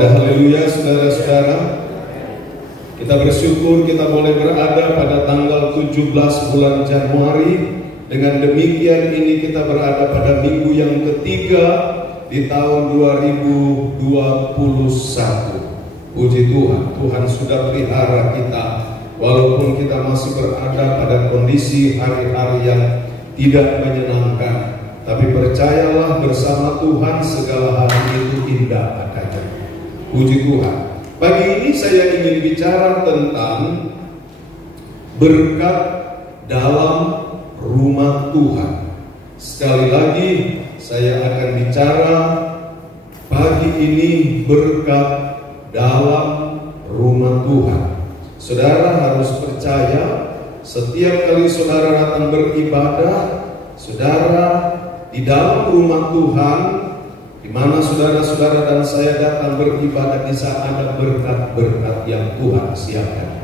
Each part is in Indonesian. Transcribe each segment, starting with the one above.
Pada haleluya saudara-saudara, kita bersyukur kita boleh berada pada tanggal 17 bulan Januari. Dengan demikian ini kita berada pada minggu yang ketiga di tahun 2021. Puji Tuhan, Tuhan sudah pelihara kita walaupun kita masih berada pada kondisi hari-hari yang tidak menyenangkan. Tapi percayalah, bersama Tuhan segala hari itu indah adanya. Puji Tuhan. Pagi ini saya ingin bicara tentang berkat dalam rumah Tuhan. Sekali lagi saya akan bicara pagi ini berkat dalam rumah Tuhan. Saudara harus percaya, setiap kali saudara datang beribadah, saudara di dalam rumah Tuhan, di mana saudara-saudara dan saya datang beribadah, di saat ada berkat-berkat yang Tuhan siapkan.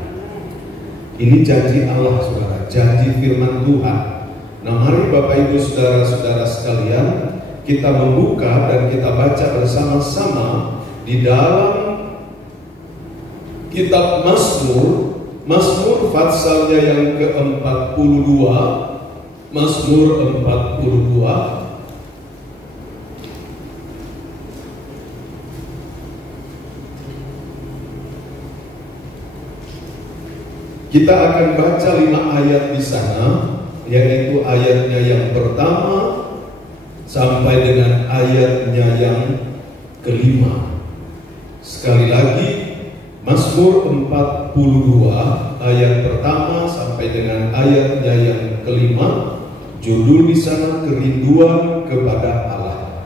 Ini janji Allah, saudara, janji firman Tuhan. Nah, mari Bapak Ibu saudara-saudara sekalian, kita membuka dan kita baca bersama-sama di dalam kitab Mazmur, Mazmur patsalnya yang ke-42, Mazmur 42. Kita akan baca 5 ayat di sana, yaitu ayatnya yang pertama sampai dengan ayatnya yang kelima. Sekali lagi, Mazmur 42 ayat pertama sampai dengan ayatnya yang kelima. Judul di sana kerinduan kepada Allah.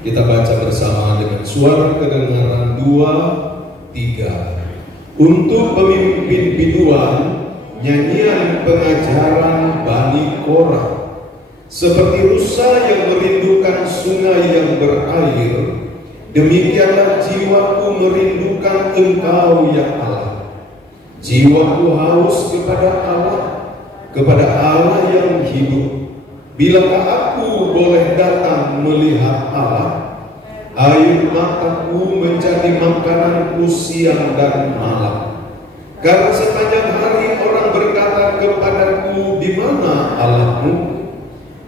Kita baca bersama dengan suara kedengaran 2, 3. Untuk pemimpin biduan, nyanyian pengajaran Bani Korah. Seperti rusa yang merindukan sungai yang berair, demikianlah jiwaku merindukan Engkau ya Allah. Jiwaku haus kepada Allah yang hidup. Bilakah aku boleh datang melihat Allah? Air mataku menjadi makananku siang dan malam. Karena sepanjang hari orang berkata kepadaku, di mana Allahmu?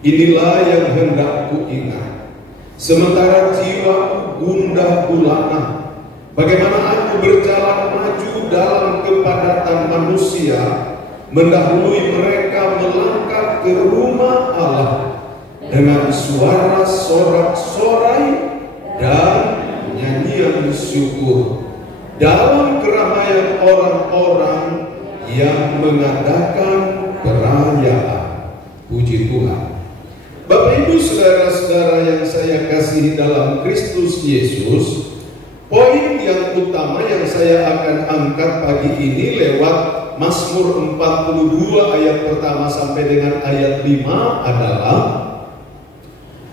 Inilah yang hendak ku ingat. Sementara jiwaku gundah gulana. Bagaimana aku berjalan maju dalam kepadatan manusia, mendahului mereka melangkah ke rumah Allah dengan suara sorak-sorai dan nyanyian syukur dalam keramaian orang-orang yang mengadakan perayaan. Puji Tuhan. Bapak Ibu saudara-saudara yang saya kasihi dalam Kristus Yesus, poin yang utama yang saya akan angkat pagi ini lewat Mazmur 42 ayat pertama sampai dengan ayat 5 adalah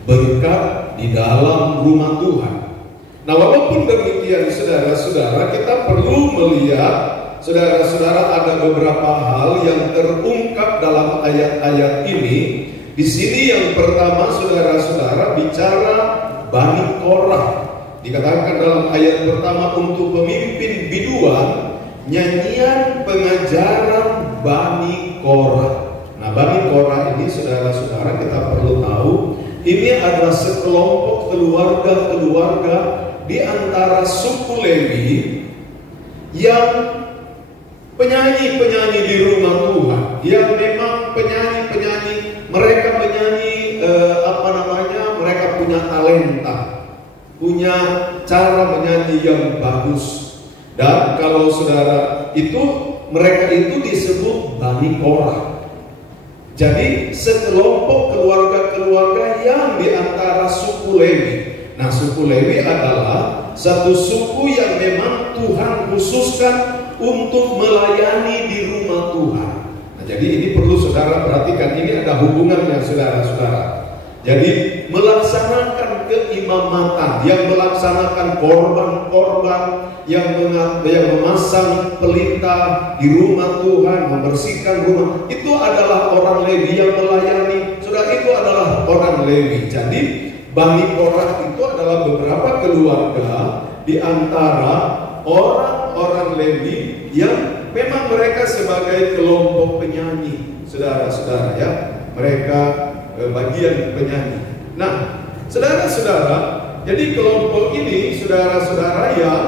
berkat di dalam rumah Tuhan. Nah, walaupun demikian saudara-saudara, kita perlu melihat saudara-saudara ada beberapa hal yang terungkap dalam ayat-ayat ini. Di sini yang pertama saudara-saudara bicara Bani Korah. Dikatakan dalam ayat pertama untuk pemimpin biduan, nyanyian pengajaran Bani Korah. Nah, Bani Korah ini saudara-saudara kita perlu tahu, ini adalah sekelompok keluarga-keluarga di antara suku Lewi yang penyanyi-penyanyi di rumah Tuhan, yang memang penyanyi-penyanyi, mereka menyanyi mereka punya talenta, punya cara menyanyi yang bagus. Dan kalau saudara itu, mereka itu disebut Bani Korah. Jadi sekelompok keluarga-keluarga yang di antara suku Lewi. Nah, suku Lewi adalah satu suku yang memang Tuhan khususkan untuk melayani di rumah Tuhan. Nah, jadi ini perlu saudara perhatikan, ini ada hubungannya saudara-saudara. Jadi melaksanakan keimamatan, yang melaksanakan korban-korban, yang memasang pelita di rumah Tuhan, membersihkan rumah, itu adalah orang Lewi yang melayani. Saudara, itu adalah orang Lewi. Jadi Bani Korah itu adalah beberapa keluarga di antara orang-orang Lewi yang memang mereka sebagai kelompok penyanyi, saudara-saudara ya, mereka bagian penyanyi. Nah, saudara-saudara, jadi kelompok ini, saudara-saudara yang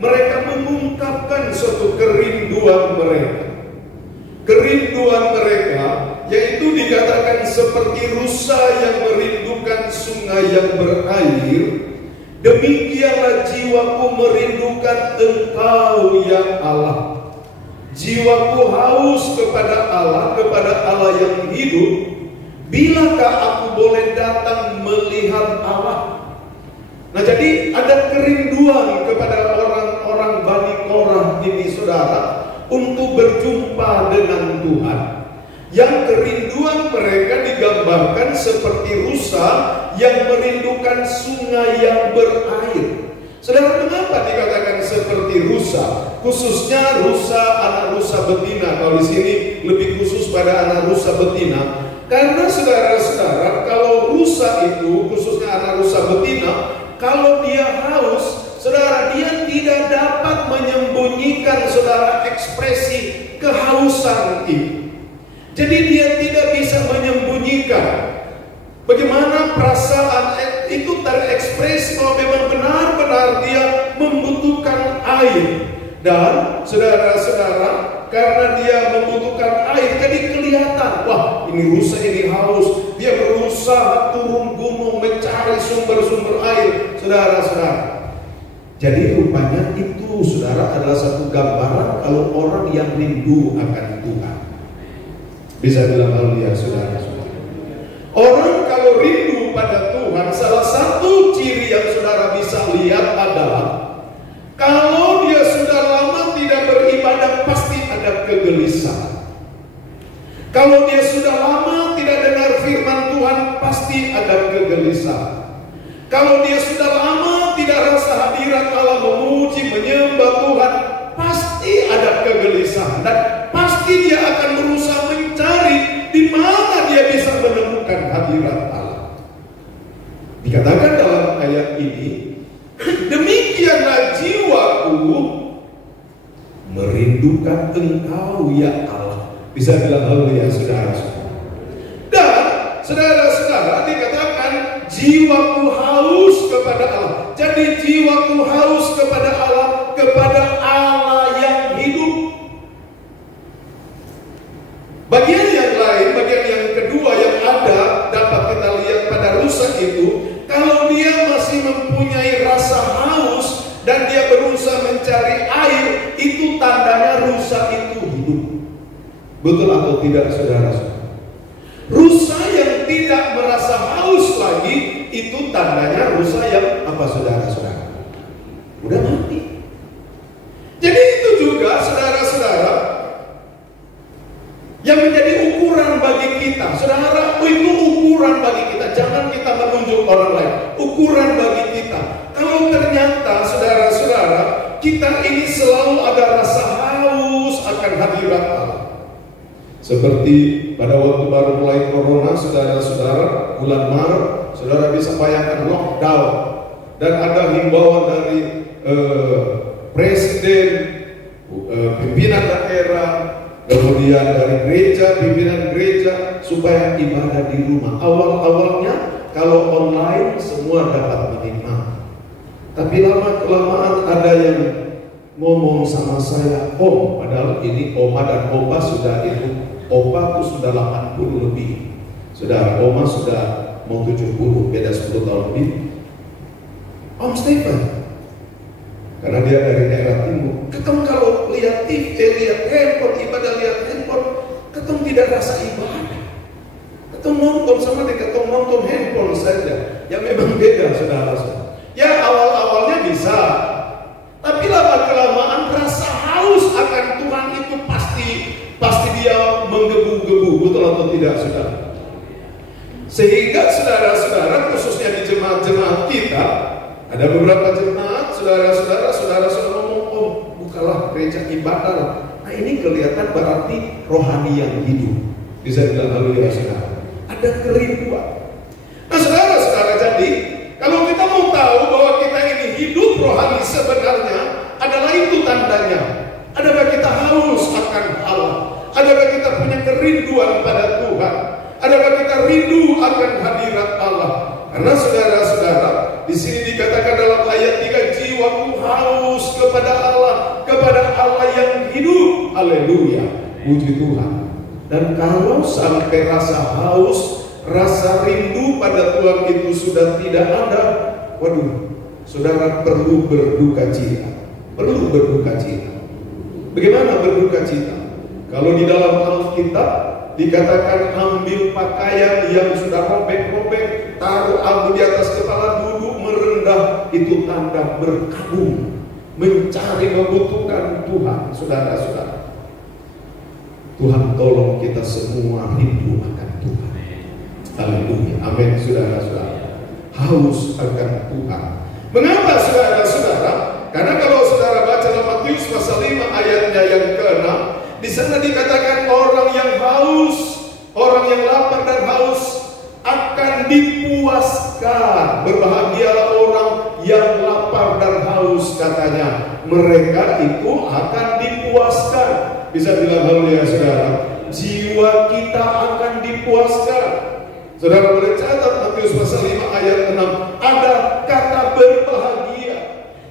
mereka mengungkapkan suatu kerinduan mereka. Kerinduan mereka yaitu dikatakan seperti rusa yang merindukan sungai yang berair, demikianlah jiwaku merindukan Engkau ya Allah. Jiwaku haus kepada Allah yang hidup. Bilakah aku boleh datang melihat Allah? Nah, jadi ada kerinduan kepada orang-orang Bani Korah ini, saudara, untuk berjumpa dengan Tuhan. Yang kerinduan mereka digambarkan seperti rusa yang merindukan sungai yang berair. Saudara, mengapa dikatakan seperti rusa? Khususnya rusa, anak rusa betina. Kalau di sini lebih khusus pada anak rusa betina. Karena saudara-saudara, kalau rusa itu, khususnya anak rusa betina, kalau dia haus, saudara, dia tidak dapat menyembunyikan, saudara, ekspresi kehausan itu. Jadi dia tidak bisa menyembunyikan bagaimana perasaan itu terekspresi kalau memang benar-benar dia membutuhkan air. Dan saudara-saudara, karena dia membutuhkan air, jadi kelihatan, wah, ini rusa ini haus. Dia berusaha turun gunung mencari sumber-sumber air, saudara-saudara. Jadi rupanya itu, saudara, adalah satu gambaran kalau orang yang rindu akan Tuhan. Bisa bilang haleluya, saudara-saudara. Orang kalau rindu pada Tuhan, salah satu ciri yang saudara bisa lihat adalah kalau dia sudah lama tidak beribadah, pasti ada kegelisahan. Kalau dia sudah lama tidak dengar firman Tuhan, pasti ada kegelisahan. Kalau dia sudah lama tidak rasa hadirat Allah, memuji, menyembah Tuhan, pasti ada kegelisahan. Dan pasti dia akan berusaha mencari di mana dia bisa menemukan hadirat Allah. Dikatakan dalam ayat ini, demikianlah jiwaku merindukan Engkau ya Allah. Bisa bilang haleluya, saudara-saudara. Dan saudara-saudara, dikatakan jiwaku haus kepada Allah. Jadi jiwaku haus kepada Allah yang hidup. Bagian yang lain, bagian yang kedua yang ada dapat kita lihat pada rusa itu, kalau dia masih mempunyai rasa haus dan dia berusaha mencari air, itu tandanya rusa itu hidup. Betul atau tidak, saudara-saudara? Rusa yang tidak merasa haus lagi, itu tandanya rusa yang apa, saudara-saudara? Udah mati. Jadi itu juga, saudara-saudara, yang menjadi ukuran bagi kita. Saudara, itu ukuran bagi kita. Jangan kita menunjuk orang lain. Ukuran bagi kita. Kalau ternyata, saudara-saudara, kita ini selalu ada rasa haus akan hadirat Allah. Seperti pada waktu baru mulai corona, saudara-saudara, bulan Maret, saudara bisa bayangkan lockdown. Dan ada himbauan dari presiden, pimpinan daerah, kemudian dari gereja, pimpinan gereja, supaya ibadah di rumah. Awal-awalnya kalau online semua dapat menikmati. Tapi lama-kelamaan ada yang ngomong sama saya, Om, padahal ini oma dan opa sudah itu. Opa itu sudah 80 lebih. Sudah, oma sudah mau 70, beda 10 tahun lebih. Om Stephen, karena dia dari daerah timur, ketemu kalau lihat TV, lihat handphone, ibadah lihat handphone, ketemu tidak rasa ibadah. Ketemu nonton sama dia, ketemu nonton handphone saja. Ya memang beda, saudara-saudara. Ya awal-awalnya bisa, tapi lama-kelamaan rasa haus akan Tuhan itu pasti dia menggebu-gebu, betul atau tidak, saudara? Sehingga saudara-saudara, khususnya di jemaat-jemaat kita, ada beberapa jemaat, saudara-saudara ngomong, oh, bukalah gereja ibadah. Nah, ini kelihatan berarti rohani yang hidup. Bisa bilang haleluya, saudara. Ada kerinduan. Nah, saudara-saudara, Jadi kalau kita mau tahu bahwa kita ini hidup rohani sebenarnya, adalah itu tandanya. Adakah kita haus akan Allah? Adakah kita punya kerinduan pada Tuhan? Adakah kita rindu akan hadirat Allah? Karena saudara-saudara, di sini dikatakan dalam ayat 3, jiwaku haus kepada Allah yang hidup. Haleluya, puji Tuhan. Dan kalau sampai rasa haus, rasa rindu pada Tuhan itu sudah tidak ada, waduh, saudara perlu berduka cita. Perlu berduka cita. Bagaimana berduka cita? Kalau di dalam Alkitab dikatakan ambil pakaian yang sudah robek-robek, taruh abu di atas kepala, duduk merendah, itu tanda berkabung, mencari, membutuhkan Tuhan. Saudara-saudara, Tuhan tolong kita semua rindu akan Tuhan. Haleluya, amin. Saudara-saudara, haus akan Tuhan. Mengapa saudara-saudara? Karena kalau saudara baca dalam Matius pasal 5 ayatnya yang ke-6, di sana dikatakan orang yang haus, orang yang lapar dan haus akan dipuaskan. Berbahagialah orang yang lapar dan haus, katanya. Mereka itu akan dipuaskan. Bisa bilang haleluya saudara. Jiwa kita akan dipuaskan. Saudara boleh catat Matius pasal 5 ayat 6. Ada kata berbahagia.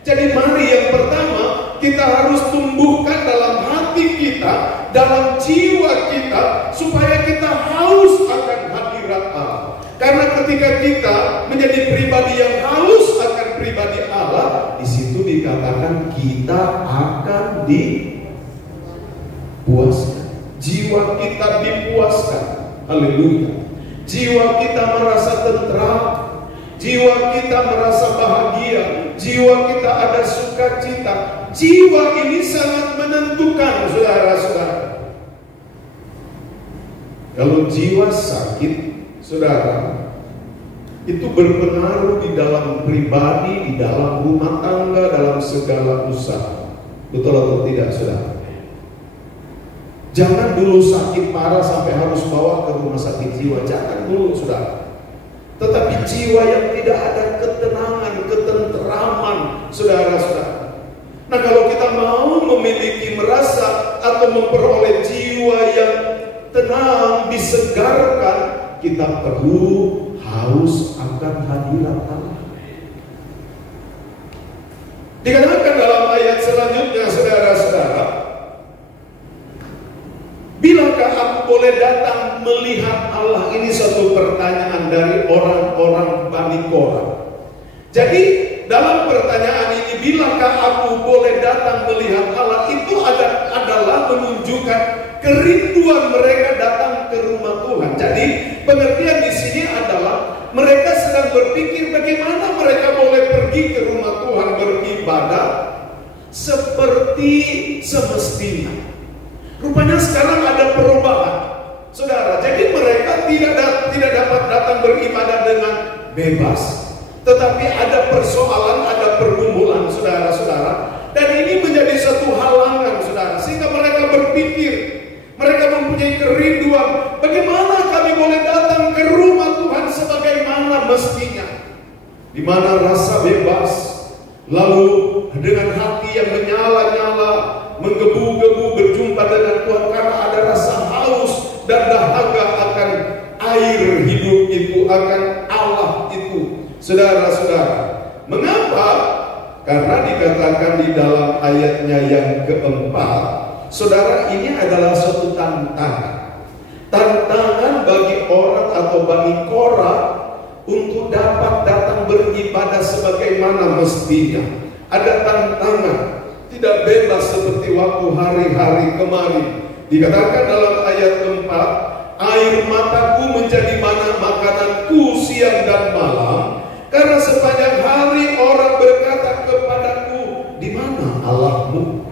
Jadi mari yang pertama kita harus tumbuhkan dalam hati kita, dalam jiwa kita, supaya kita haus akan hadirat Allah. Karena ketika kita menjadi pribadi yang haus akan pribadi Allah, di situ dikatakan kita akan dipuaskan. Jiwa kita dipuaskan. Haleluya. Jiwa kita merasa tentram, jiwa kita merasa bahagia, jiwa kita ada sukacita. Jiwa ini sangat menentukan, saudara-saudara. Kalau jiwa sakit, saudara, itu berpengaruh di dalam pribadi, di dalam rumah tangga, dalam segala usaha. Betul atau tidak, saudara? Jangan dulu sakit parah sampai harus bawa ke rumah sakit jiwa. Jangan dulu, saudara. Tetapi jiwa yang tidak ada ketenangan, ketenteraman, saudara-saudara. Nah, kalau kita mau memiliki, merasa atau memperoleh jiwa yang tenang, disegarkan, kita perlu haus akan hadirat Allah. Dikatakan dalam ayat selanjutnya, saudara-saudara, bilakah aku boleh datang melihat Allah? Ini satu pertanyaan dari orang-orang Bani Korah. Jadi dalam pertanyaan ini, bilakah aku boleh datang melihat Allah, itu adalah menunjukkan kerinduan mereka datang ke rumah Tuhan. Jadi pengertian di sini adalah mereka sedang berpikir bagaimana mereka boleh pergi ke rumah Tuhan beribadah seperti semestinya. Rupanya sekarang ada perubahan, saudara. Jadi mereka tidak dapat datang beribadah dengan bebas, tetapi ada persoalan, ada pergumulan, saudara-saudara. Dan ini menjadi satu halangan, saudara, sehingga mereka berpikir, mereka mempunyai kerinduan, bagaimana kami boleh datang ke rumah Tuhan sebagaimana mestinya, di mana rasa bebas, lalu dengan hati yang menyala-nyala, menggebu-gebu berjumpa dengan Tuhan, karena ada rasa haus dan dahaga akan air hidup itu, akan Allah itu. Saudara-saudara, mengapa? Karena dikatakan di dalam ayatnya yang keempat, saudara, ini adalah suatu tantangan. Tantangan bagi orang atau Bani Korah untuk dapat datang beribadah sebagaimana mestinya. Ada tantangan, tidak bebas seperti waktu hari-hari kemarin. Dikatakan dalam ayat 4, air mataku menjadi makananku siang dan malam, karena sepanjang hari orang berkata kepadaku, di mana Allahmu?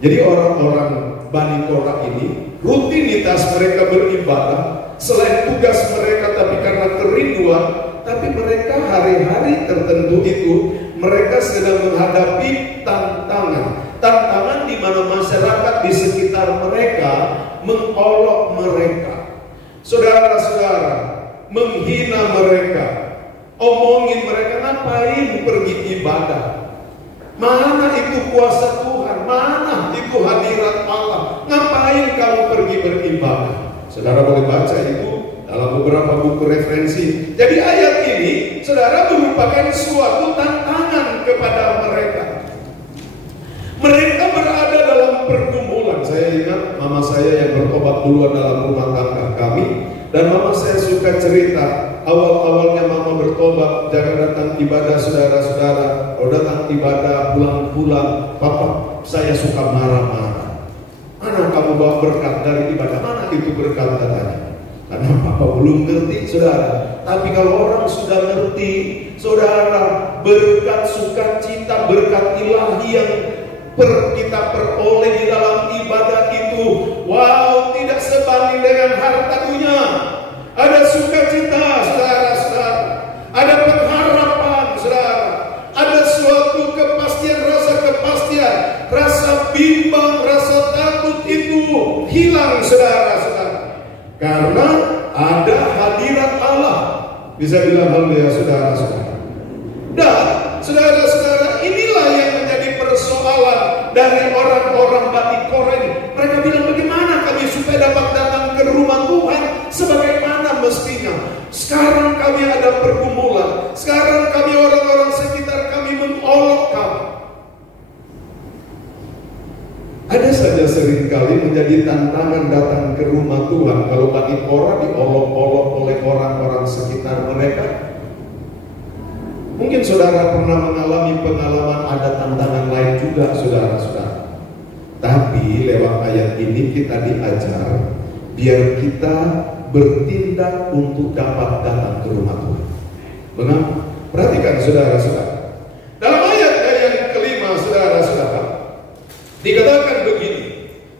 Jadi orang-orang Bani Korah ini, rutinitas mereka beribadah, selain tugas mereka, tapi karena kerinduan, tapi mereka hari-hari tertentu itu, mereka sedang menghadapi tantangan di mana masyarakat di sekitar mereka mengolok mereka, saudara-saudara, menghina mereka, Omongin mereka, ngapain pergi ibadah? Mana itu kuasa Tuhan? Mana itu hadirat Allah? Ngapain kamu pergi beribadah? Saudara boleh baca itu dalam beberapa buku referensi. Jadi ayat ini, saudara, merupakan suatu tantangan kepada mereka. Mereka berada dalam pergumulan. Saya ingat mama saya yang bertobat duluan dalam rumah tangga kami. Dan mama saya suka cerita, awal-awalnya mama bertobat, jangan datang ibadah saudara-saudara. Kalau datang ibadah pulang-pulang, papa saya suka marah-marah. Mana kamu bawa berkat dari ibadah? Mana itu berkat katanya? Karena papa belum ngerti, saudara. Tapi kalau orang sudah ngerti, saudara, berkat sukacita, berkat ilahi yang kita peroleh di dalam ibadah itu, wow, tidak sebanding dengan harta dunia. Ada sukacita, saudara-saudara. Ada pengharapan, saudara. Ada suatu kepastian, rasa bimbang, rasa takut itu hilang, saudara-saudara. Karena ada hadirat Allah. Bisa bilang haleluya, saudara-saudara. Dan saudara-saudara, inilah yang menjadi persoalan dari orang-orang Bani Korah ini. Mereka bilang, bagaimana kami supaya dapat datang ke rumah Tuhan sebagaimana mestinya? Sekarang kami ada pergumulan. Sekarang kami, orang-orang sekitar kami mengolok kami. Ada saja seringkali menjadi tantangan datang ke rumah Tuhan. Kalau Bani Korah diolok-olok oleh orang-orang sekitar mereka. Mungkin saudara pernah mengalami pengalaman ada tantangan lain juga, saudara-saudara. Tapi lewat ayat ini kita diajar biar kita bertindak untuk dapat datang ke rumah Tuhan. Benar? Perhatikan saudara-saudara. Dalam ayat yang kelima, saudara-saudara, dikatakan begini.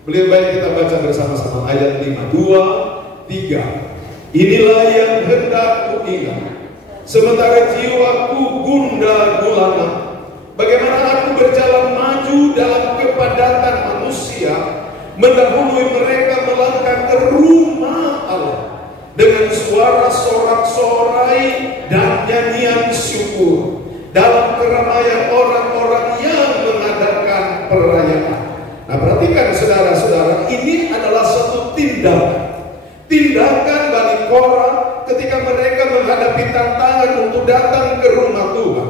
Beliau baik kita baca bersama-sama ayat 5, 2, 3. Inilah yang hendak ku ingat, sementara jiwaku gundah gulana. Bagaimana aku berjalan maju dalam kepadatan manusia, mendahului mereka melangkah ke rumah Allah dengan suara sorak-sorai dan nyanyian syukur dalam keramaian orang-orang yang mengadakan perayaan. Nah, perhatikan saudara-saudara, ini adalah suatu tindakan Bani Korah ketika mereka menghadapi tantangan untuk datang ke rumah Tuhan.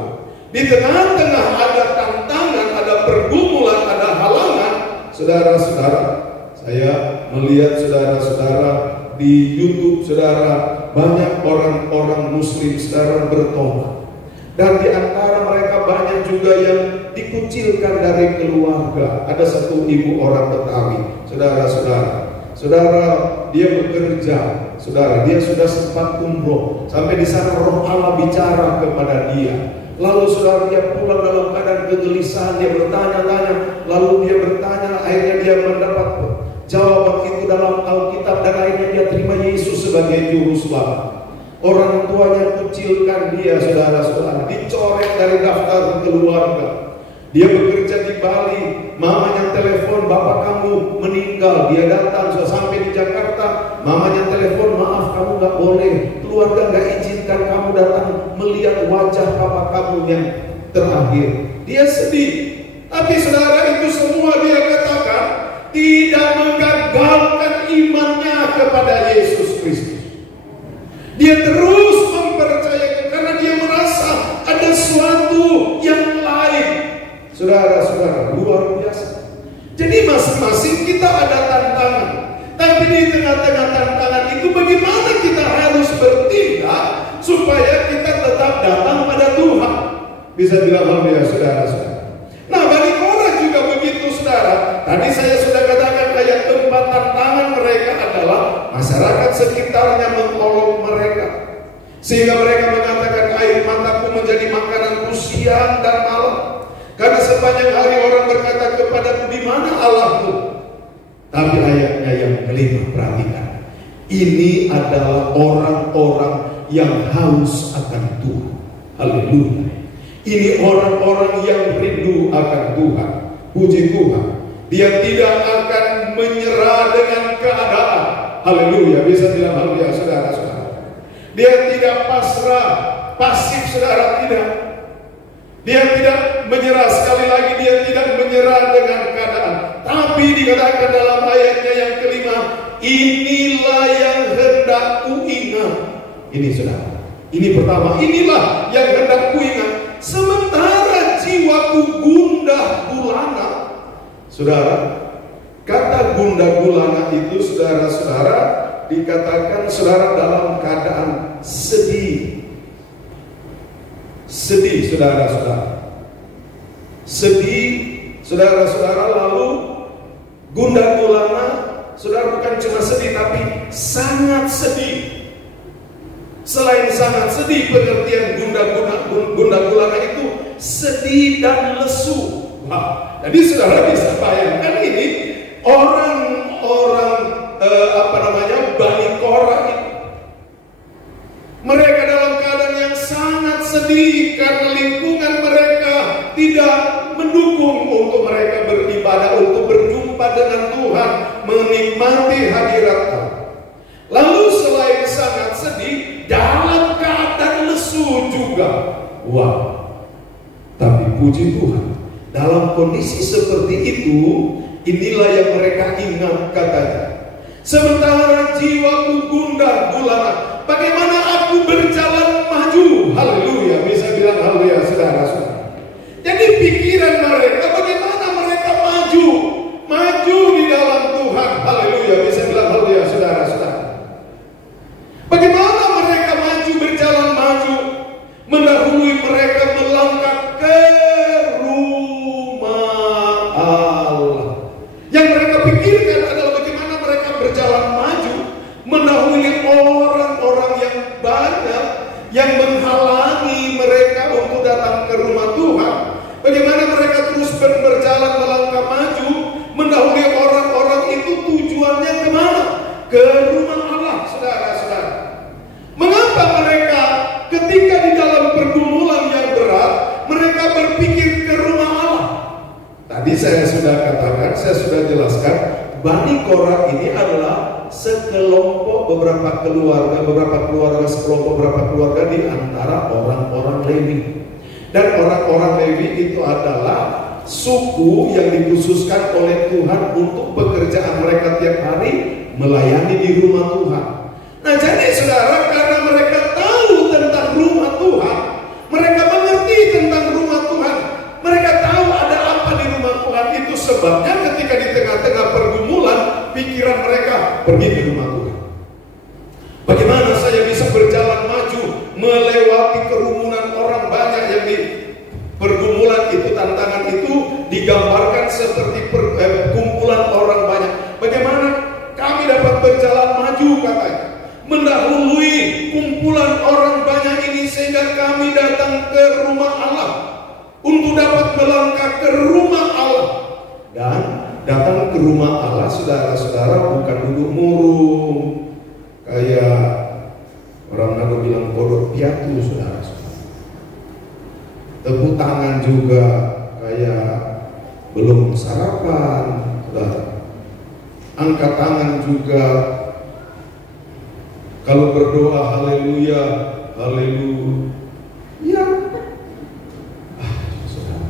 Di tengah-tengah ada tantangan, ada pergumulan, ada halangan. Saudara-saudara, saya melihat saudara-saudara di YouTube, saudara, banyak orang-orang muslim sekarang bertobat. Dan di antara mereka banyak juga yang dikucilkan dari keluarga. Ada satu ibu orang Betawi, saudara, dia bekerja, saudara, dia sudah sempat umroh. Sampai di sana Roh Allah bicara kepada dia. Lalu saudara, dia pulang dalam keadaan kegelisahan, dia bertanya-tanya. Lalu dia bertanya, akhirnya dia mendapat jawaban itu dalam Alkitab. Dan akhirnya dia terima Yesus sebagai juru selamat. Orang tuanya kucilkan dia, saudara-saudara, dicoret dari daftar keluarga. Dia bekerja di Bali, mamanya telepon, bapak kamu meninggal. Dia datang, sudah sampai di Jakarta, mamanya telepon, maaf kamu gak boleh, keluarga gak izinkan kamu datang melihat wajah bapak kamu yang terakhir. Dia sedih, tapi saudara, itu semua dia katakan tidak menggagalkan imannya kepada Yesus Kristus. Dia terus mempercayai karena dia merasa ada sesuatu yang lain. Saudara-saudara, luar biasa. Jadi masing-masing kita ada tantangan. Tapi di tengah-tengah tantangan itu bagaimana kita harus bertindak supaya kita tetap datang pada Tuhan. Bisa bilang haleluya, saudara-saudara. Nah, Bani Korah juga begitu, saudara. Tadi saya sudah katakan ayat 4, tantangan mereka adalah masyarakat sekitarnya mengolok mereka. Sehingga mereka mengatakan air mataku menjadi makananku siang dan malam. Karena sepanjang hari orang berkata kepadaku, di mana Allahmu? Tapi ayatnya yang kelima, perhatikan. Ini adalah orang-orang yang haus akan Tuhan. Haleluya. Ini orang-orang yang rindu akan Tuhan. Puji Tuhan. Dia tidak akan menyerah dengan keadaan. Haleluya. Bisa bilang haleluya, saudara-saudara. Dia tidak pasrah. pasif, saudara, tidak. Dia tidak menyerah, sekali lagi dia tidak menyerah dengan keadaan. Tapi dikatakan dalam ayatnya yang kelima, inilah yang hendak ku ingat. Ini saudara, ini pertama, inilah yang hendak ku ingat. Sementara jiwaku gundah gulana. Saudara, kata gundah gulana itu, saudara-saudara, dikatakan saudara dalam keadaan sedih. Sedih, saudara-saudara. Sedih, saudara-saudara, lalu gundah gulana, saudara, bukan cuma sedih, tapi sangat sedih. Selain sangat sedih, pengertian gundah gulana itu sedih dan lesu. Wah, jadi saudara bisa bayangkan ini orang-orang Bani Korah ini. Mereka dalam keadaan yang sangat sedih karena lingkungan mereka tidak mendukung untuk mereka beribadah, untuk berjumpa dengan Tuhan, menikmati hadirat Allah. Lalu selain sangat sedih, dalam keadaan lesu juga. Wah, tapi puji Tuhan, dalam kondisi seperti itu, inilah yang mereka ingat, katanya. Sementara jiwaku gundah gulana, bagaimana aku berjalan maju? Haleluya, bisa bilang haleluya, saudara-saudara. Jadi pikiran mereka, bagaimana mereka maju di dalam Tuhan. Haleluya, bisa bilang haleluya, saudara-saudara. Bagaimana mereka berjalan maju, mendahului mereka melangkah ke rumah Allah. Yang mereka pikirkan adalah bagaimana mereka berjalan maju, mendahului orang-orang yang banyak yang menghalangi mereka untuk datang ke rumah Tuhan. Bagaimana mereka terus berjalan melangkah maju, mendahului orang-orang itu, tujuannya kemana? Ke rumah Allah, saudara-saudara. Mengapa mereka ketika di dalam pergumulan yang berat, mereka berpikir ke rumah Allah? Tadi saya sudah katakan, saya sudah jelaskan, Bani Korah ini adalah sekelompok beberapa keluarga di antara orang-orang Lewi. Dan orang-orang Lewi itu adalah suku yang dikhususkan oleh Tuhan untuk pekerjaan mereka tiap hari melayani di rumah Tuhan. Nah, jadi saudara, karena mereka tahu tentang rumah Tuhan, mereka mengerti tentang rumah Tuhan, mereka tahu ada apa di rumah Tuhan, itu sebabnya ketika di tengah-tengah pergumulan, pikiran mereka pergi ke rumah Tuhan. Bagaimana saya bisa berjalan maju, melewati kerumunan orang banyak yang di pergumulan itu, tantangan itu digambarkan seperti kumpulan orang banyak. Bagaimana kami dapat berjalan maju, katanya, mendahului kumpulan orang banyak ini sehingga kami datang ke rumah Allah, untuk dapat melangkah ke rumah Allah. Dan datang ke rumah Allah, saudara-saudara, bukan duduk murung kayak orang Nado bilang kodok piatu, saudara-saudara. Tepuk tangan juga kayak belum sarapan, saudara. Angkat tangan juga kalau berdoa haleluya, haleluya. Saudara,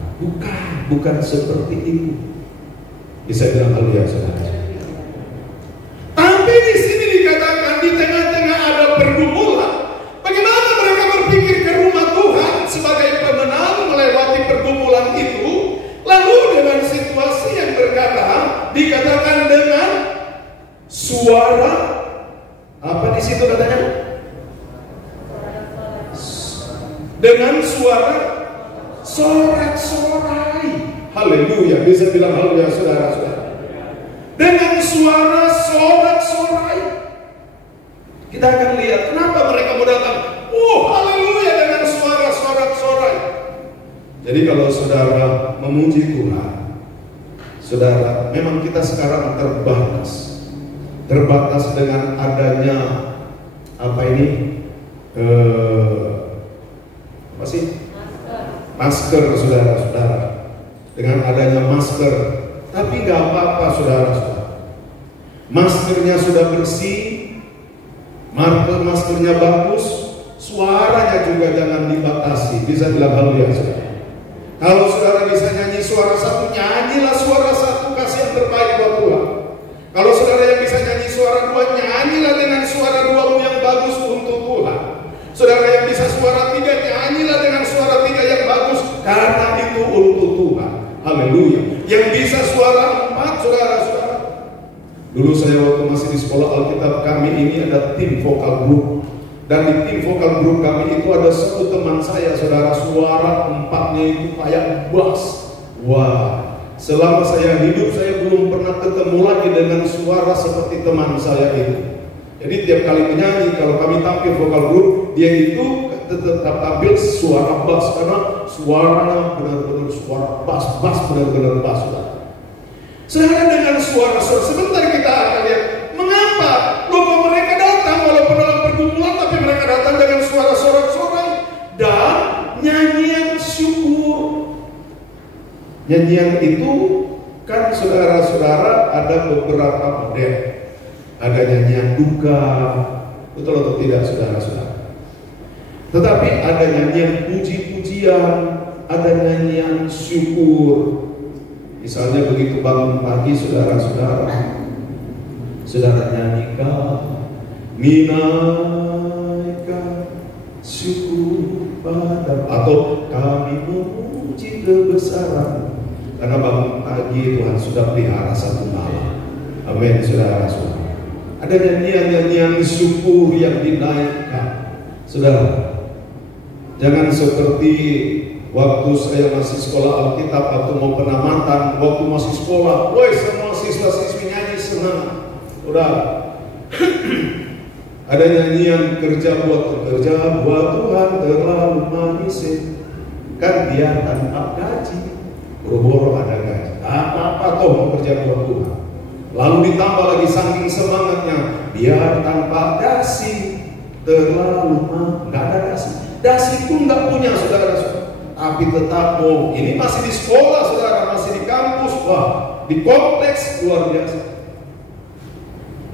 bukan seperti itu. Bisa bilang haleluya, saudara. Tapi di sini dikatakan di tengah-tengah ada pergumulan. Bagaimana mereka berpikir ke rumah Tuhan sebagai pemenang melewati pergumulan itu? Lalu dengan situasi yang berkata, dikatakan dengan suara apa di situ katanya? Dengan suara sorak-sorai. Haleluya, bisa bilang haleluya, saudara-saudara. Dengan suara sorak-sorai. Kita akan lihat kenapa mereka mau datang. Haleluya, dengan suara sorak-sorai. Jadi kalau saudara memuji Tuhan, saudara, memang kita sekarang terbatas dengan adanya apa ini? Apa sih? Masker, saudara-saudara. Dengan adanya masker, tapi nggak apa-apa, saudara-saudara. Maskernya sudah bersih, maskernya bagus, Suaranya juga jangan dibatasi. Bisa bilang haleluya, saudara. Kalau saudara bisa nyanyi suara satu, nyanyilah suara satu, kasih yang terbaik buat Tuhan. Kalau saudara yang bisa nyanyi suara dua, nyanyilah dengan suara duamu yang bagus untuk Tuhan. Saudara yang bisa suara tiga, nyanyilah dengan suara tiga yang bagus, karena itu untuk Tuhan. Haleluya. Yang bisa suara empat, saudara-saudara. Dulu saya waktu masih di sekolah Alkitab, kami ini ada tim vokal group. Dan di tim vokal group kami itu ada satu teman saya, saudara, suara empatnya itu kayak bass. Wah, selama saya hidup saya belum pernah ketemu lagi dengan suara seperti teman saya itu. Jadi tiap kali menyanyi, kalau kami tampil vokal group, dia itu tetap tampil suara bass, karena suaranya benar-benar suara bass benar-benar bass, saudara. Saudara, dengan suara-suara, sebentar kita akan lihat mengapa logo mereka datang walaupun dalam pergumulan, tapi mereka datang dengan suara sorak-sorai dan nyanyian syukur. Nyanyian itu kan, saudara-saudara, ada beberapa model. Ada nyanyian duka, betul atau tidak, saudara-saudara? Tetapi ada nyanyian puji-pujian, ada nyanyian syukur. Misalnya begitu bangun pagi, saudara-saudara, saudara nyanyikan, menaikkan syukur pada, atau kami memuji kebesaran, karena bangun pagi Tuhan sudah pelihara satu malam. Amin, saudara-saudara. Ada nyanyian-nyanyian syukur yang dinaikkan. Saudara, jangan seperti waktu saya masih sekolah Alkitab atau mau penamatan, waktu masih sekolah, woi semua siswa-siswi nyanyi senang. Udah. Ada nyanyian kerja buat Tuhan terlalu manis. Kan dia tanpa gaji, boro-boro ada gaji. Apa-apa toh mau kerja buat Tuhan. Lalu ditambah lagi saking semangatnya, biar tanpa dasi terlalu nggak ada dasi. Dasi pun nggak punya, saudara-saudara. Tapi tetap mau. Ini masih di sekolah, saudara, masih di kampus, wah, di kompleks luar biasa.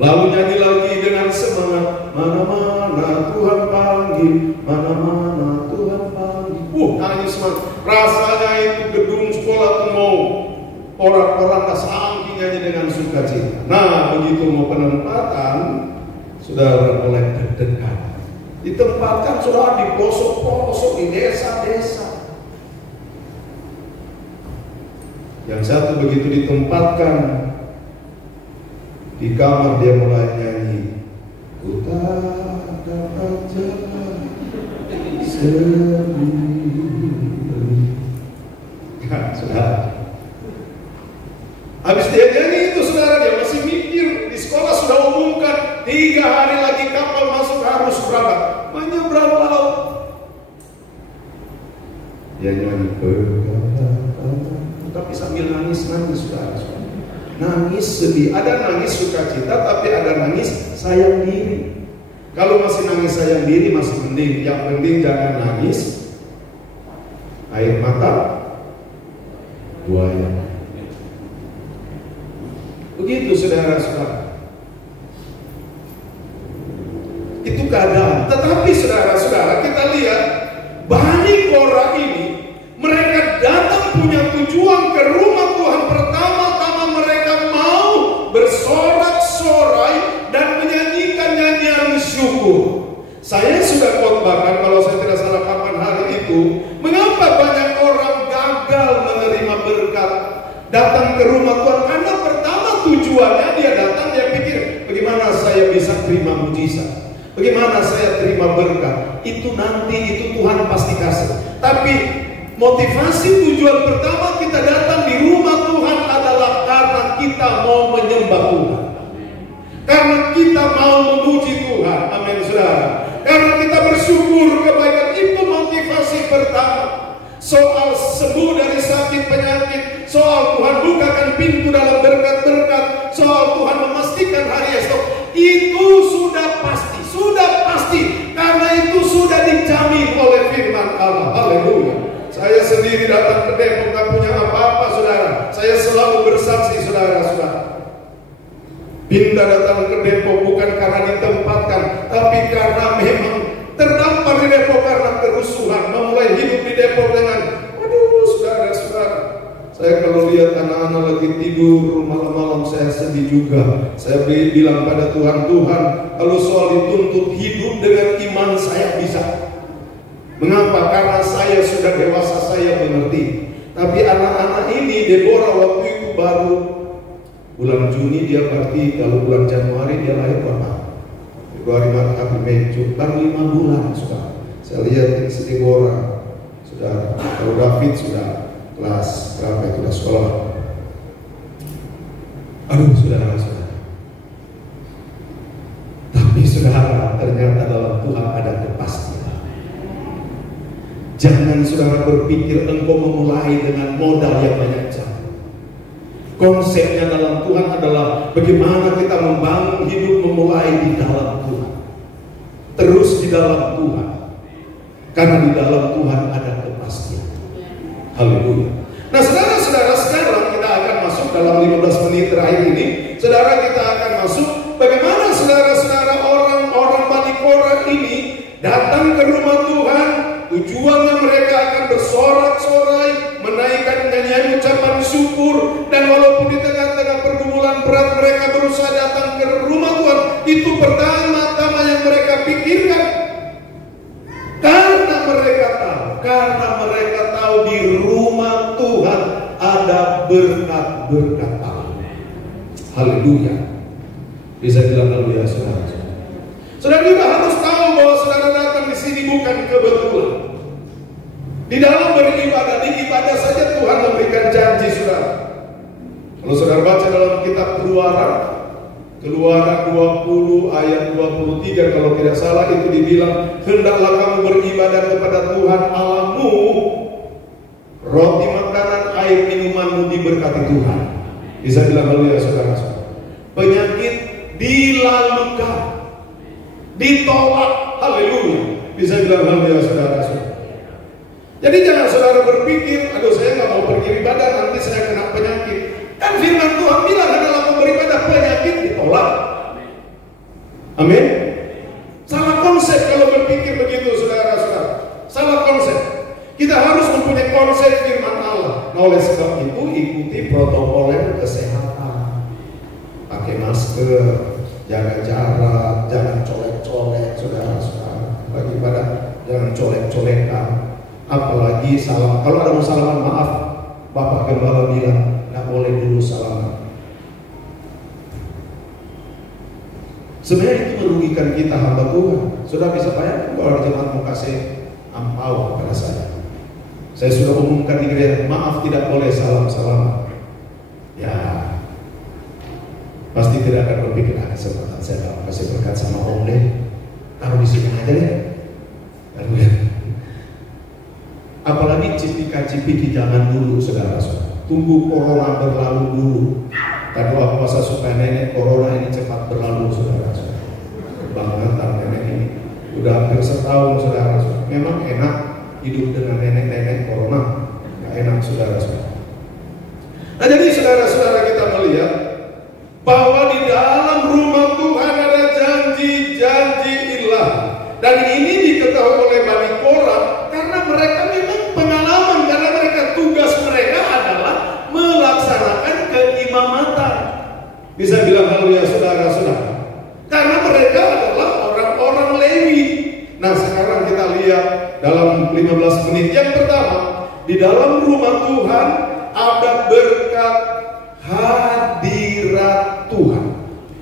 Lalu nyanyi lagi dengan semangat, mana-mana Tuhan panggil, mana-mana Tuhan panggil. Nyanyi semangat. Rasanya itu gedung sekolah tuh mau orang-orang saking nyanyi dengan sukacita. Nah, begitu mau penempatan, saudara mulai deg-degan. Ditempatkan saudara di pelosok-pelosok, di desa-desa. Yang satu begitu ditempatkan di kamar, dia mulai nyanyi, ku tak dapat jalan sendiri. Saudara, habis dia nyanyi itu, saudara, dia masih mikir. Di sekolah sudah umumkan 3 hari lagi kapal masuk, harus berangkat menyeberang laut. Dia nyanyi tapi sambil nangis-nangis, saudara. Nangis sedih, ada nangis sukacita, tapi ada nangis sayang diri. Kalau masih nangis sayang diri masih mending. Yang penting jangan nangis air mata buaya. Begitu, saudara-saudara. Itu keadaan. Tetapi saudara-saudara, kita lihat Bani Korah ini, mereka datang punya tujuan ke rumah Tuhan. Pertama-tama mereka mau bersorak-sorai dan menyanyikan nyanyian syukur. Saya sudah khotbahkan, kalau saya tidak salah kapan hari itu, mengapa banyak orang gagal menerima berkat datang ke rumah Tuhan. Karena pertama tujuannya dia datang, dia pikir bagaimana saya bisa terima mujizat, bagaimana saya terima berkat. Itu nanti, itu Tuhan pasti kasih. Tapi motivasi tujuan pertama kita datang di rumah Tuhan adalah karena kita mau menyembah Tuhan, karena kita mau memuji Tuhan. Amin, saudara. Karena kita bersyukur kebaikan. Itu motivasi pertama. Soal sembuh dari sakit penyakit, soal Tuhan bukakan pintu dalam berkat-berkat, soal Tuhan memastikan hari esok, itu sudah pasti, karena itu sudah dijamin oleh firman Allah. Haleluya. Saya sendiri datang ke Depok gak punya apa-apa, saudara. Saya selalu bersaksi, saudara-saudara. Pindah datang ke Depok bukan karena ditempatkan, tapi karena memang terdampar di bilang pada Tuhan, Tuhan, kalau soal dituntut hidup dengan iman saya bisa. Mengapa? Karena saya sudah dewasa, saya mengerti. Tapi anak-anak ini, Deborah waktu itu baru bulan Juni dia berarti, kalau bulan Januari dia lahir berapa? Februari, Maret, April, Mei, Juni, baru 5 bulan sudah. Saya lihat si Deborah sudah, kalau David sudah kelas berapa itu, sudah sekolah. Aduh, saudara-saudara. Tapi saudara, ternyata dalam Tuhan ada kepastian. Jangan saudara berpikir engkau memulai dengan modal yang banyak jauh. Konsepnya dalam Tuhan adalah bagaimana kita membangun hidup memulai di dalam Tuhan. Terus di dalam Tuhan. Karena di dalam Tuhan ada kepastian. Haleluya. Nah saudara-saudara, sekarang kita akan masuk dalam 15 menit terakhir ini. Saudara, kita akan masuk bagaimana saudara-saudara orang-orang Bani Korah ini datang ke rumah Tuhan. Tujuannya mereka akan bersorak-sorai, menaikkan nyanyian ucapan syukur. Dan walaupun di tengah-tengah pergumulan berat mereka berusaha datang ke rumah Tuhan, itu pertama-tama yang mereka pikirkan. Karena mereka tahu di rumah Tuhan ada berkat-berkat Allah. Haleluya. Bisa bilang haleluya, saudara. Saudara juga harus tahu bahwa saudara datang di sini bukan kebetulan. Di dalam beribadah, di ibadah saja Tuhan memberikan janji, saudara. Kalau saudara baca dalam kitab Keluaran 20 ayat 23 kalau tidak salah, itu dibilang, hendaklah kamu beribadah kepada Tuhan Allahmu, roti makanan, air minumanmu diberkati Tuhan. Bisa bilang haleluya, saudara-saudara. Penyakit dilalukan, ditolak, haleluya. Bisa bilang haleluya, saudara-saudara. Jadi jangan saudara berpikir, aduh saya nggak mau pergi ibadah, nanti saya kena penyakit. Kan firman Tuhan bilang adalah beribadah, penyakit ditolak. Amin. Salah konsep kalau berpikir begitu, saudara-saudara. Salah konsep. Kita harus mempunyai konsep firman Allah. Nah, oleh sebab itu ikuti protokol kesehatan. Pakai masker, jaga jarak, jangan colek-colek, saudara-saudara. Bagi pada jangan colek-colekan. Apalagi salam. Kalau ada mau salaman, maaf, Bapak Gembala bilang nggak boleh dulu salaman. Sebenarnya itu merugikan kita hamba Tuhan. Sudah bisa bayangkan kalau ada jemaat mau kasih ampau kepada saya. Saya sudah umumkan di gereja, maaf tidak boleh salam-salam. Ya, pasti tidak akan berpikir, kesempatan saya kasih berkat sama Om deh, taruh di sini aja deh. Apalagi cipika-cipiki jangan dulu, saudara-saudara. Tunggu corona berlalu dulu. Kita doa puasa supaya nenek corona ini cepat berlalu, saudara-saudara. Banget nenek ini udah hampir setahun, saudara-saudara. Memang enak hidup dengan nenek-nenek corona, nggak enak, saudara-saudara. Nah, jadi saudara-saudara, kita melihat bahwa di dalam rumah Tuhan ada janji-janji ilahi. Dan ini diketahui oleh Bani Korah karena mereka memang pengalaman, karena mereka tugas mereka adalah melaksanakan keimamatan. Bisa bilang haleluya, saudara-saudara. Karena mereka adalah orang-orang Lewi. Nah, sekarang kita lihat dalam 15 menit yang pertama, di dalam rumah Tuhan ada berkat hadirat Tuhan.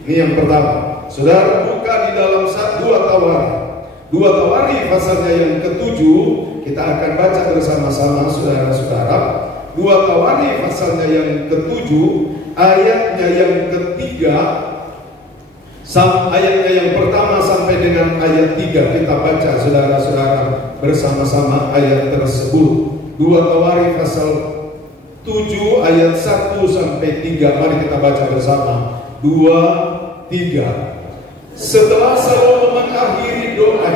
Ini yang pertama. Saudara buka di dalam 2 Tawari pasalnya yang ke-7, kita akan baca bersama-sama, saudara-saudara. 2 Tawari pasalnya yang ke-7, ayatnya yang ke-3, ayatnya yang pertama sampai dengan ayat 3. Kita baca, saudara-saudara, bersama-sama ayat tersebut. 2 Tawari pasal 7 ayat 1 sampai 3. Mari kita baca bersama. 2, 3. Setelah Salomo mengakhiri doa,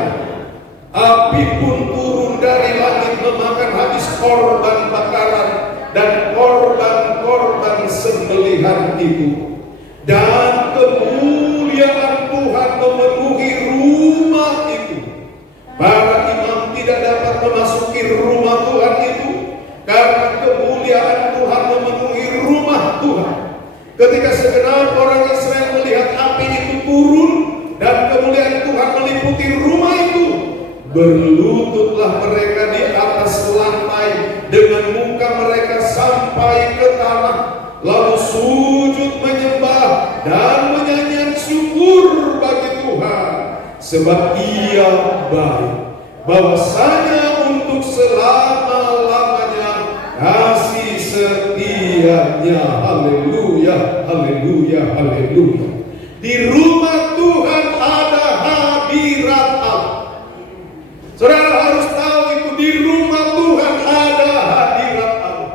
api pun turun dari langit memakan habis korban bakaran dan korban-korban sembelihan itu. Dan kemuliaan Tuhan memenuhi rumah itu. Para imam tidak dapat memasuki rumah Tuhan itu karena kemuliaan Tuhan memenuhi rumah Tuhan. Ketika segenap orang Israel melihat api Berlututlah mereka di atas lantai, dengan muka mereka sampai ke tanah, lalu sujud menyembah dan menyanyikan syukur bagi Tuhan, sebab Ia baik, bahwasanya untuk selama-lamanya kasih setianya. Haleluya, haleluya, haleluya. Di rumah Tuhan ada hadirat Allah. Saudara harus tahu itu, di rumah Tuhan ada hadirat Allah.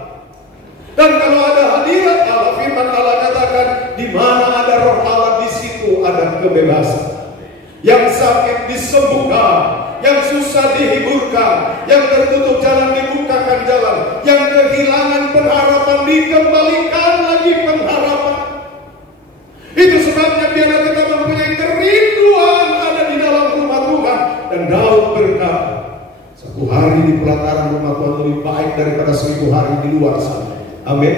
Dan kalau ada hadirat Allah, firman Allah katakan, di mana ada roh Allah, di situ ada kebebasan. Yang sakit disembuhkan, yang susah dihiburkan, yang tertutup jalan dibukakan jalan, yang kehilangan pengharapan dikembalikan lagi pengharapan. Itu sebabnya biarlah kita mempunyai kerinduan ada di dalam rumah Tuhan. Dan Daud berkata, 1 hari di pelataran rumah Tuhan lebih baik daripada 1000 hari di luar sana. Amin.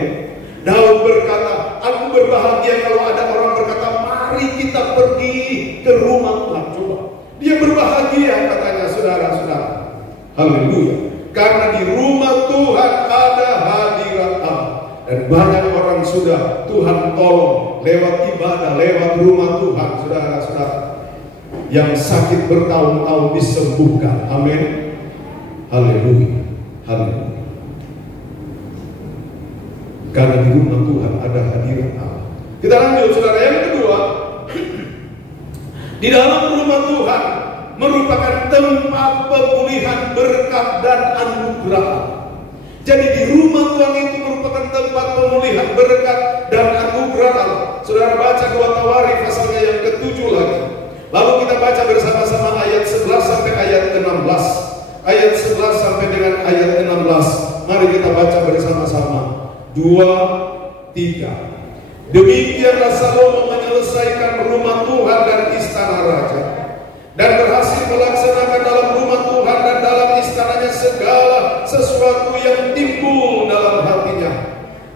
Daud berkata, aku berbahagia kalau ada orang berkata, mari kita pergi ke rumah Tuhan. Coba, dia berbahagia katanya, saudara-saudara. Haleluya. Karena di rumah Tuhan ada hadirat Allah. Dan banyak orang sudah Tuhan tolong lewat ibadah, lewat rumah Tuhan, saudara-saudara. Yang sakit bertahun-tahun disembuhkan. Amin. Haleluya. Haleluya. Karena di rumah Tuhan ada hadirat Allah. Kita lanjut, saudara. Yang kedua, di dalam rumah Tuhan merupakan tempat pemulihan berkat dan anugerah. Jadi di rumah Tuhan itu merupakan tempat pemulihan berkat dan anugerah Allah. Saudara baca 2 Tawarikh pasalnya yang ke-7 lagi. Lalu kita baca bersama-sama ayat 11 sampai ayat 16. Ayat 11 sampai dengan ayat 16. Mari kita baca bersama-sama. 2, 3. Demikianlah Salomo menyelesaikan rumah Tuhan dan istana raja, dan berhasil melaksanakan dalam rumah Tuhan dan dalam istananya segala sesuatu yang timbul dalam hatinya.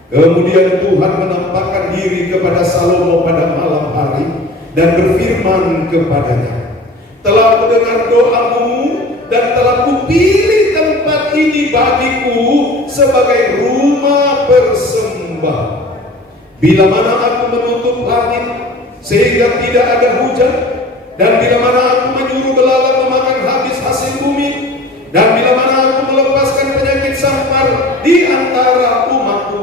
Kemudian Tuhan menampakkan diri kepada Salomo pada malam hari dan berfirman kepadanya, telah mendengar doamu dan telah kupilih tempat ini bagiku sebagai rumah persembahan. Bila mana aku menutup langit sehingga tidak ada hujan, dan bila mana aku menyuruh belalang memakan habis hasil bumi, dan bila mana aku melepaskan penyakit sampar di antara umatku,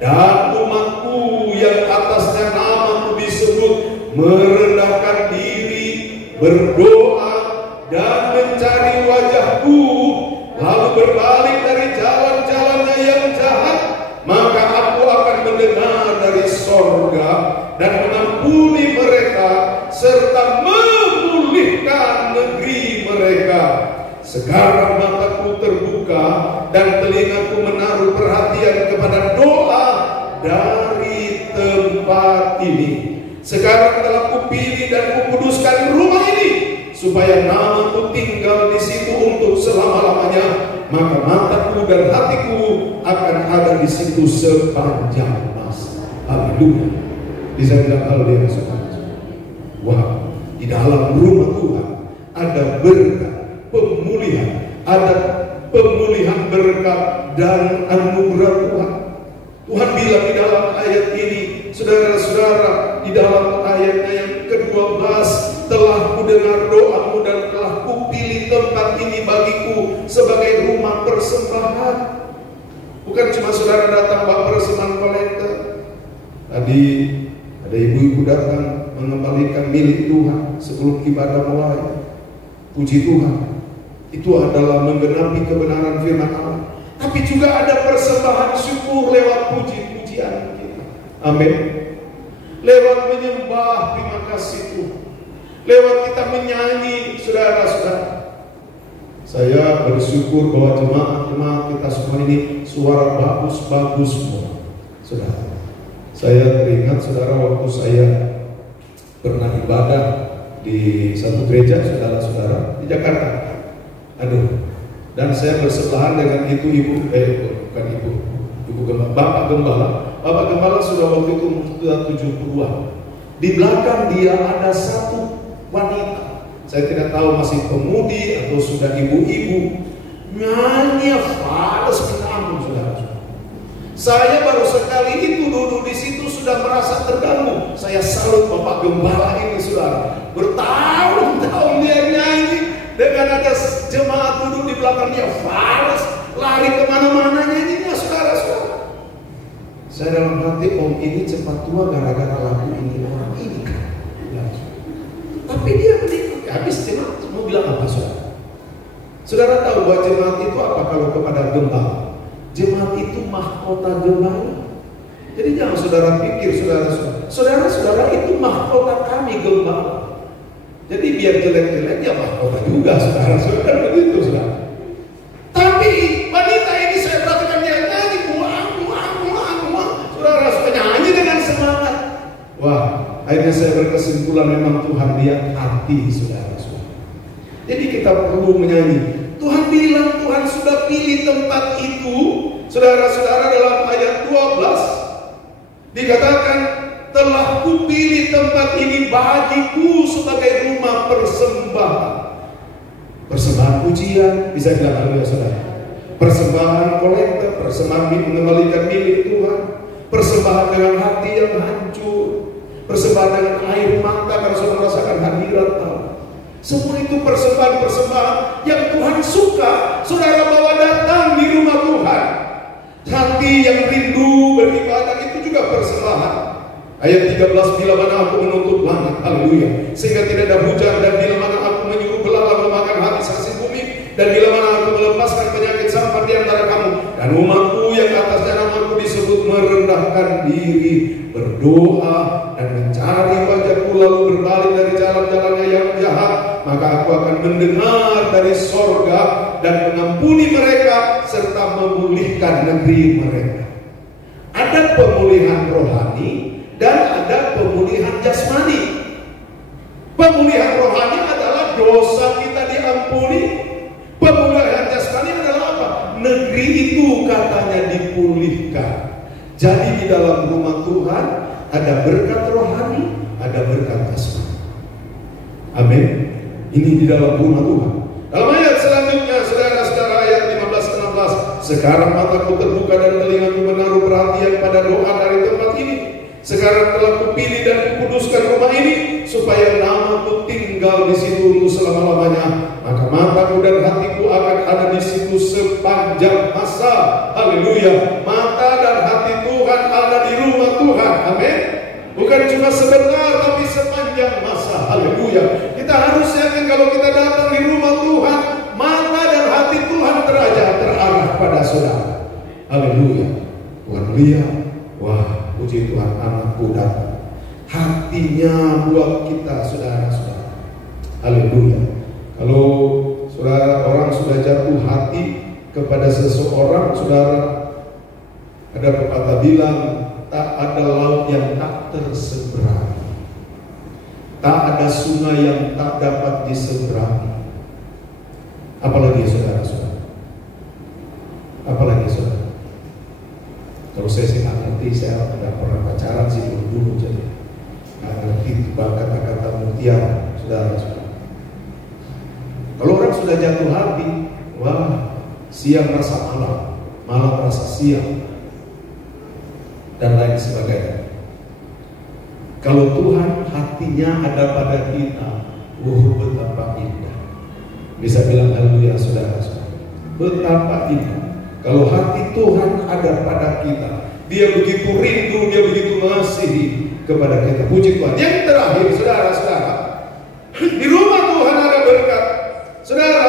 dan umatku yang atasnya namaku disebut merendahkan diri, berdoa dan mencari wajahku, lalu berbalik dari jalan-jalannya yang jahat, maka aku akan mendengar dari sorga dan mengampuni mereka serta memulihkan negeri mereka. Sekarang mataku terbuka dan telingaku menaruh perhatian kepada doa dari tempat ini. Sekarang telah kupilih dan kukuduskan rumah ini supaya namaku tinggal di situ untuk selama-lamanya. Maka mataku dan hatiku akan ada di situ sepanjang masa. Haleluya. Bisa bilang haleluya, saudara. Wah, di dalam rumah Tuhan ada berkat, pemulihan, ada pemulihan berkat dan anugerah Tuhan. Tuhan bilang di dalam ayat ini, saudara-saudara, di dalam ayatnya yang ke-12, telah kudengar doamu dan telah kupilih tempat ini bagiku sebagai rumah persembahan. Bukan cuma saudara datang bawa persembahan kolektor. Tadi ada ibu-ibu datang mengembalikan milik Tuhan sebelum ibadah mulai. Puji Tuhan, itu adalah menggenapi kebenaran firman Allah. Tapi juga ada persembahan syukur lewat puji-pujian kita. Amin. Lewat menyembah terima kasih Tuhan, lewat kita menyanyi, saudara-saudara. Saya bersyukur bahwa jemaat-jemaat kita semua ini suara bagus-bagus semua. Saudara, saya teringat saudara waktu saya pernah ibadah di satu gereja, saudara-saudara, di Jakarta. Dan saya bersebelahan dengan ibu gembala, Bapak Gembala. Bapak Gembala sudah waktu itu sudah 70-an. Di belakang dia ada satu wanita, saya tidak tahu masih pemudi atau sudah ibu-ibu, nyanyi fals minta ampun, saudara. Saya baru sekali itu duduk di situ sudah merasa terganggu. Saya salut Bapak Gembala ini, saudara. Bertahun-tahun dia nyanyi dengan ada jemaat duduk di belakang dia fals, lari kemana-mana nyanyinya, saudara-saudara. Saya dalam hati, om ini cepat tua gara-gara lagu ini orang ini kan. Ya. Tapi dia menikmati. Habis jemaat mau bilang apa, saudara? Saudara tahu bahwa jemaat itu apa kalau kepada gembala? Jemaat itu mahkota gembala. Jadi jangan saudara pikir, saudara-saudara itu mahkota kami gembala. Jadi biar jelek-jelek ya mahkota juga, saudara-saudara, begitu, saudara. Tapi wanita ini saya perhatikan dia nyanyi, saudara suka nyanyi dengan semangat. Wah, akhirnya saya berkesimpulan memang Tuhan lihat hati, saudara-saudara. Jadi kita perlu menyanyi. Tuhan bilang Tuhan sudah pilih tempat itu, saudara-saudara, dalam ayat 12 dikatakan, telah kupilih tempat ini bagiku sebagai rumah persembahan. Persembahan pujian, bisa bilang haleluya, saudara. Persembahan kolektor, persembahan mengembalikan milik Tuhan, persembahan dengan hati yang hancur, persembahan dengan air mata karena sudah merasakan hadirat Allah. Semua itu persembahan-persembahan yang Tuhan suka saudara bawa datang di rumah Tuhan. Hati yang rindu beribadah itu juga persembahan. Ayat 13, bila mana aku menutup langit, haleluya, sehingga tidak ada hujan, dan bila mana aku menyuruh belalang memakan habis hasil bumi, dan bila mana aku melepaskan penyakit sampar di antara kamu, dan umatku yang atasnya namaku disebut merendahkan diri, berdoa dan mencari wajahku, lalu berbalik dari jalan-jalannya yang jahat, maka aku akan mendengar dari sorga dan mengampuni mereka serta memulihkan negeri mereka. Ada pemulihan rohani dan ada pemulihan jasmani. Pemulihan rohani adalah dosa kita diampuni. Pemulihan jasmani adalah apa? Negeri itu katanya dipulihkan. Jadi di dalam rumah Tuhan ada berkat rohani, ada berkat jasmani. Amin. Ini di dalam rumah Tuhan. Dalam ayat selanjutnya, saudara-saudara, ayat 15-16, sekarang mataku terbuka dan telingaku menaruh perhatian pada doa dari tempat ini. Sekarang telah kupilih dan kukuduskan rumah ini, supaya namaku tinggal di situ untuk selama-lamanya. Maka mataku dan hatiku akan ada di situ sepanjang masa. Haleluya. Mata dan hati Tuhan ada di rumah Tuhan. Amin. Bukan cuma sebentar, tapi sepanjang masa. Haleluya. Kita harus yakin kalau kita datang di rumah Tuhan, mata dan hati Tuhan terarah pada saudara. Haleluya. Tuhan lihat, wah, puji Tuhan, anakku datang. Hatinya buat kita, saudara-saudara. Haleluya. Kalau saudara orang sudah jatuh hati kepada seseorang, saudara, ada pepatah bilang, tak ada laut yang tak terseberangi, tak ada sungai yang tak dapat diseberangi. Apalagi saudara-saudara, apalagi saudara. Kalau saya sih nggak ngerti, saya tidak pernah pacaran sih dulu, jadi nggak ngerti kata-kata mutiara, saudara-saudara. Kalau orang sudah jatuh hati, wah, siang rasa malam, malam rasa siang, dan lain sebagainya. Kalau Tuhan hatinya ada pada kita, betapa indah. Bisa bilang haleluya, saudara-saudara. Betapa indah. Kalau hati Tuhan ada pada kita, Dia begitu rindu, Dia begitu mengasihi kepada kita. Puji Tuhan. Yang terakhir, saudara-saudara, di rumah Tuhan ada berkat. Saudara,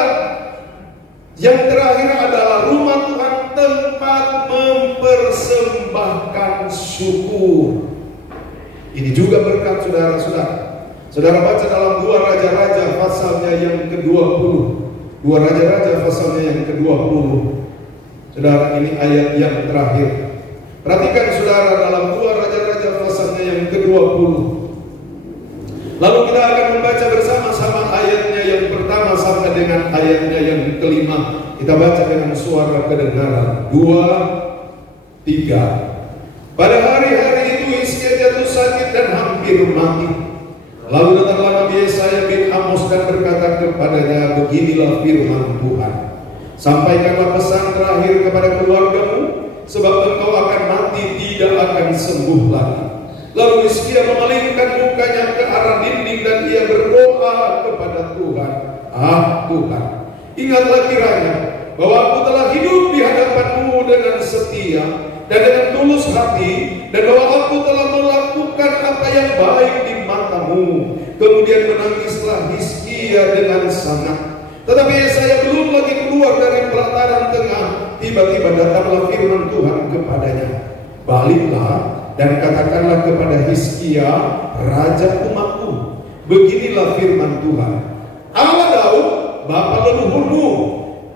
yang terakhir adalah rumah Tuhan tempat mempersembahkan syukur. Ini juga berkat, saudara-saudara. Saudara baca dalam 2 Raja-Raja pasalnya yang ke-20. 2 Raja-Raja pasalnya yang ke-20. Saudara, ini ayat yang terakhir. Perhatikan saudara, dalam 2 Raja-Raja pasalnya yang ke-20. Lalu kita akan membaca bersama-sama ayatnya yang pertama sampai dengan ayatnya yang ke-5. Kita baca dengan suara kedengaran. 2, 3. Pada hari-hari itu Hizkia jatuh sakit dan hampir mati. Lalu datanglah Nabi Yesaya bin Amos dan berkata kepadanya, beginilah firman Tuhan. Sampaikanlah pesan terakhir kepada keluargamu, sebab engkau akan mati, tidak akan sembuh lagi. Lalu Hizkia memalingkan mukanya ke arah dinding dan ia berdoa kepada Tuhan. Ah Tuhan, ingatlah kiranya bahwa aku telah hidup di hadapan-Mu dengan setia dan dengan tulus hati, dan bahwa aku telah melakukan apa yang baik di mata-Mu. Kemudian menangislah Hizkia dengan sangat. Tetapi saya belum lagi keluar dari pelataran tengah, tiba-tiba datanglah firman Tuhan kepadanya. Baliklah dan katakanlah kepada Hizkia, raja umatku, beginilah firman Tuhan. Allah Daud, bapa leluhurmu,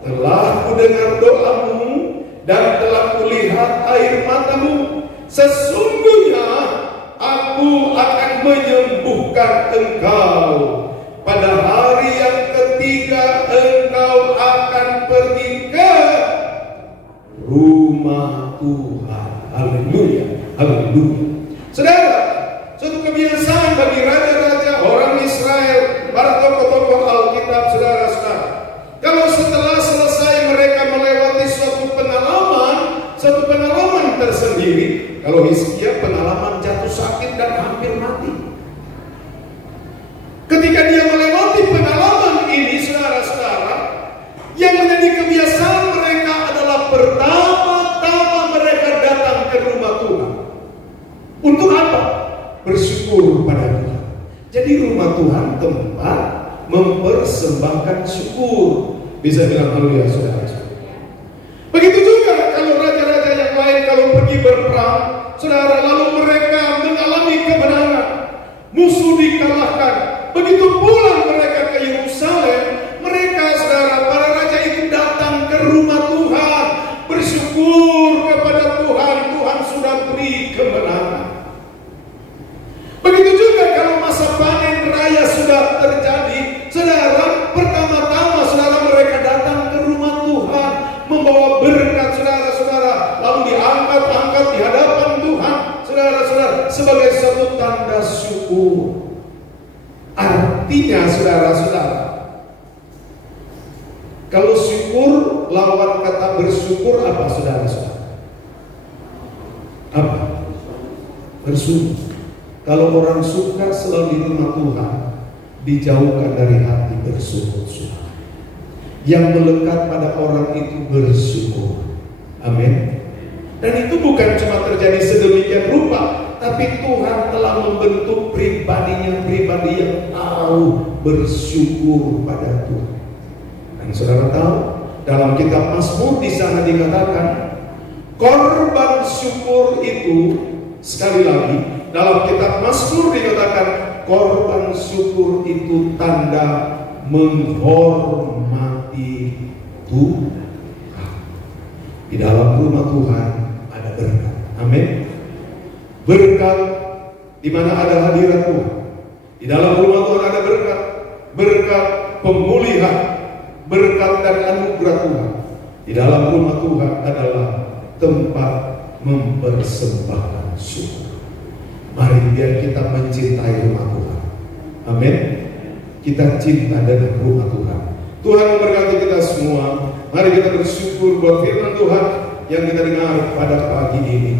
telah kudengar doamu dan telah kulihat air matamu. Sesungguhnya aku akan menyembuhkan engkau. Pada hari yang ketiga engkau akan pergi ke rumah Tuhan. Haleluya, haleluya. Saudara, suatu kebiasaan bagi raja-raja orang Israel, para tokoh-tokoh Alkitab, saudara-saudara, kalau setelah selesai mereka melewati suatu pengalaman tersendiri. Kalau Hizkia pengalaman jatuh sakit dan hampir mati. Ketika dia melewati pengalaman ini, saudara-saudara, yang menjadi kebiasaan mereka adalah pertama-tama mereka datang ke rumah Tuhan. Untuk apa? Bersyukur pada Tuhan. Jadi rumah Tuhan tempat mempersembahkan syukur. Bisa bilang haleluya, saudara-saudara. Begitu juga kalau raja-raja yang lain kalau pergi berperang, saudara, lalu mereka mengalami kemenangan, musuh dikalahkan. Begitu pulang mereka ke Yerusalem, mereka, saudara, para raja itu datang ke rumah Tuhan, bersyukur kepada Tuhan, Tuhan sudah beri kemenangan. Begitu juga kalau masa panen raya sudah terjadi, saudara, pertama-tama saudara mereka datang ke rumah Tuhan, membawa berkat, saudara-saudara, lalu diangkat-angkat di hadapan Tuhan, saudara-saudara, sebagai satu tanda syukur. Artinya, saudara-saudara, kalau syukur lawan kata bersyukur apa, saudara-saudara? Apa? Bersyukur. Kalau orang suka selalu di rumah Tuhan, dijauhkan dari hati bersyukur. Yang melekat pada orang itu bersyukur. Amin. Dan itu bukan cuma terjadi sedemikian rupa, tapi Tuhan telah membentuk pribadi yang tahu bersyukur pada Tuhan. Dan saudara tahu, dalam kitab Mazmur di sana dikatakan, korban syukur itu, sekali lagi, dalam kitab Mazmur dikatakan, korban syukur itu tanda menghormati Tuhan. Di dalam rumah Tuhan ada berkat. Amin. Berkat di mana ada hadirat Tuhan. Di dalam rumah Tuhan ada berkat. Berkat pemulihan, berkat dan anugerah Tuhan. Di dalam rumah Tuhan adalah tempat mempersembahkan syukur. Mari biar kita mencintai rumah Tuhan. Amin. Kita cinta dengan rumah Tuhan. Tuhan memberkati kita semua. Mari kita bersyukur buat firman Tuhan yang kita dengar pada pagi ini.